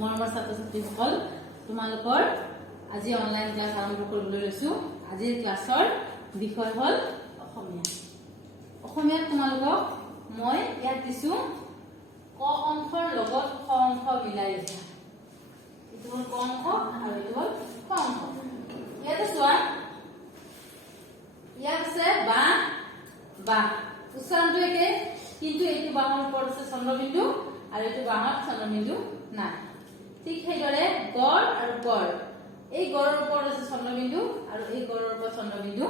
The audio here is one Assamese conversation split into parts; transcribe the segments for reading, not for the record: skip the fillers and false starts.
মৰমৰ ছাত্ৰ-ছাত্ৰীসকল, তোমালোকৰ আজি অনলাইন ক্লাছ আৰম্ভ কৰিবলৈ লৈছো। আজিৰ ক্লাছৰ বিষয় হ'ল অসমীয়া। অসমীয়াত তোমালোকক মই ইয়াত দিছো ক অংশৰ লগত খ অংশ মিলাই লিখা। এইটো হ'ল ক অংশ আৰু এইটো হ'ল খ অংশ। ইয়াতে চোৱা, ইয়াত আছে বাঁহ, বাঁহ উচ্চাৰণটো একে, কিন্তু এইটো বাঁহৰ ওপৰত আছে চন্দ্ৰবিন্দু আৰু এইটো বাঁহত চন্দ্ৰবিন্দু নাই। ঠিক সেইদৰে গড় আৰু গড়, এই গড়ৰ ওপৰত আছে চন্দ্ৰবিন্দু আৰু এই গড়ৰ ওপৰত চন্দ্ৰবিন্দু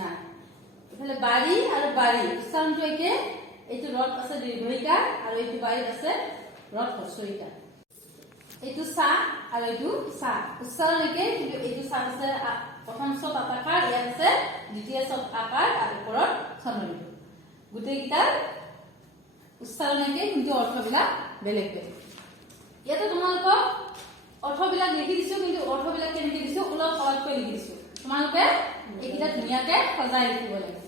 নাই। ইফালে বাৰী আৰু বাৰী উচ্চাৰণটো একে, এইটো ৰথ আছে দীৰ্ঘইকাৰ আৰু এইটো বাৰীত আছে ৰথ হ্ৰস্বইকাৰ। এইটো চাহ আৰু এইটো চাহ উচ্চাৰণ একে, কিন্তু এইটো চাহ আছে প্ৰথম চত আকাৰ, ইয়াত আছে দ্বিতীয় চত আকাৰ আৰু ওপৰত চন্দ্ৰবিন্দু। গোটেইকেইটাৰ উচ্চাৰণ একে, কিন্তু অৰ্থবিলাক বেলেগ বেলেগ। ইয়াতে তোমালোকক অৰ্থবিলাক লিখি দিছো, কিন্তু অৰ্থবিলাক কেনেকে দিছো অলপ সহজকৈ লিখি দিছো। তোমালোকে এইকেইটা ধুনীয়াকে সজাই লিখিব লাগে।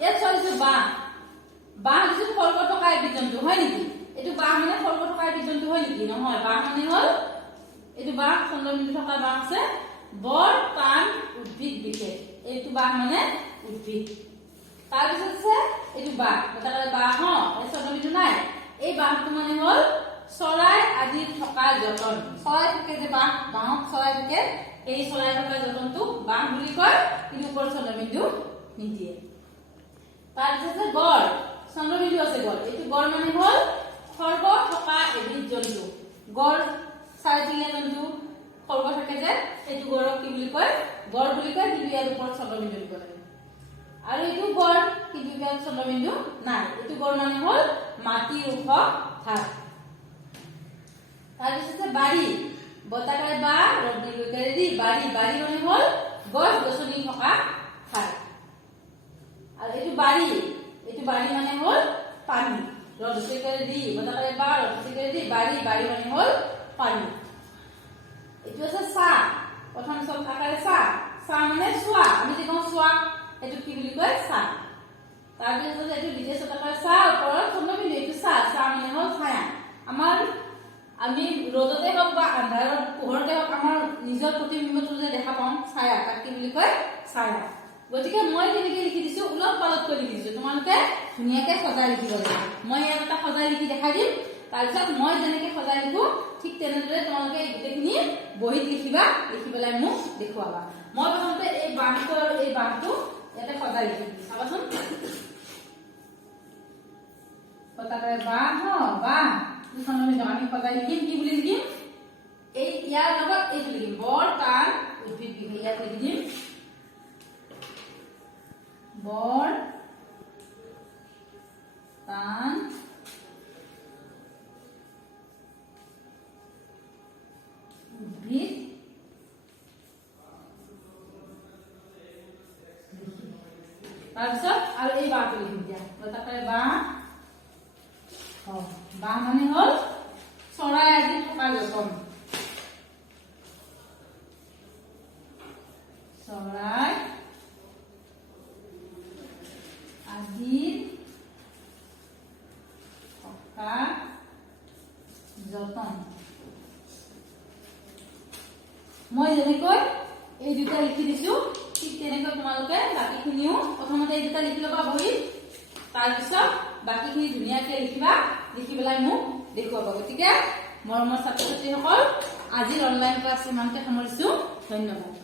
ইয়াত চোৱা দিছো বাঁহ, বাঁহ দিছো খৰ্গ থকা এবিধ জন্তু, হয় নেকি? এইটো বাঁহ মানে খৰ্গ থকা এবিধ জন্তু হয় নেকি? নহয়, বাঁহ মানে হল এইটো বাঁহ চন্দ্ৰবিন্দু থকা বাঁহ আছে, বৰ টান উদ্ভিদ বিশেষ। এইটো বাঁহ মানে উদ্ভিদ। তাৰপিছত আছে এইটো বাঁহ, বাঁহ চন্দ্ৰবিন্দু নাই। এই বাঁহটো মানে হল চৰাই আদি থকা যতন। চৰাই থাকে যে বাঁহ, বাঁহত চৰাই থাকে, এই চৰাই থকা যতনটো বাঁহ বুলি কয়, কিন্তু ওপৰত চন্দ্ৰবিন্দু নিদিয়ে। তাৰপিছত আছে গড়, চন্দ্ৰবিন্দু আছে গড়। এইটো গড় মানে হল খৰ্গ থকা এবিধ জন্তু। গড় চাৰিঠেঙীয়া জন্তু, খৰ্গ থাকে যে, সেইটো গড়ক কি বুলি কয়? গড় বুলি কয়, কিন্তু ইয়াৰ ওপৰত চন্দ্ৰবিন্দু দিব লাগে। আৰু এইটো গড়, কিন্তু ইয়াত চন্দ্ৰবিন্দু নাই। এইটো গড় মানে হল মাটিৰ ওখ ঠাই। তাৰপিছত বাৰী, বতাকাৰে বা ৰদ দীৰ্ঘইকাৰে দি বাৰী, বাৰী মানে হল গছ গছনি থকা ঠাই। আৰু এইটো বাৰী, এইটো বাৰী মানে হল পানী। ৰদ হ্ৰস্বইকাৰে দি বতাকাৰে বা ৰদ হ্ৰস্বইকাৰে দি বাৰী, বাৰী মানে হল পানী। এইটো আছে চাহ, প্ৰথম চব আকাৰে চাহ, চাহ মানে চোৱা, আমি যে কওঁ চোৱা, এইটো কি বুলি কয়? চাহ। তাৰপিছত এইটো দ্বিতীয় চত আকাৰে চাহ, ওপৰত চন্দ্ৰবিন্দু, এইটো চাহ, চাহ মানে হল ছায়া। আমি ৰ'দতে হওক বা আন্ধাৰত পোহৰতে হওক আমাৰ নিজৰ প্ৰতিবিম্বটো যে দেখা পাওঁ ছায়া, তাক কি বুলি কয়? ছায়া। গতিকে মই কেনেকে লিখি দিছো, উলট পালটকৈ লিখি দিছো। তোমালোকে ধুনীয়াকে সজাই লিখিব লাগে। মই ইয়াত এটা সজাই লিখি দেখাই দিম, তাৰপিছত মই যেনেকে সজাই লিখো ঠিক তেনেদৰে তোমালোকে গোটেইখিনি বহীত লিখিবা, লিখি পেলাই মোক দেখুৱাবা। মই প্ৰথমতে এই বাঁহটো আৰু এই বাঁহটো ইয়াতে সজাই লিখিম, চাবাচোন। পতাকাৰে বাঁহ, বাঁহ আমি সজাই লিখিম, কি বুলি লিখিম? এই ইয়াৰ লগত এইটো লিখিম, বৰ টান উদ্ভিদ বিশেষ। ইয়াত লিখি দিম বৰ টান উদ্ভিদ তাৰপিছত আৰু এই বাঁহটো লিখিম দিয়া, তাতে বাঁহ, বাঁহ মানে হল চৰাই আদি থকা যতন। চৰাই আদিৰ থকা যতন। মই যেনেকৈ এই দুটা লিখি দিছো, ঠিক তেনেকৈ তোমালোকে বাকীখিনিও প্ৰথমতে এই দুটা লিখি ল'বা বহীত, তাৰপিছত বাকীখিনি ধুনীয়াকে লিখিবা, লিখি পেলাই মোক দেখুৱাবা। গতিকে মৰমৰ ছাত্ৰ ছাত্ৰীসকল, আজিৰ অনলাইন ক্লাছ ইমানতে সামৰিছো। ধন্যবাদ।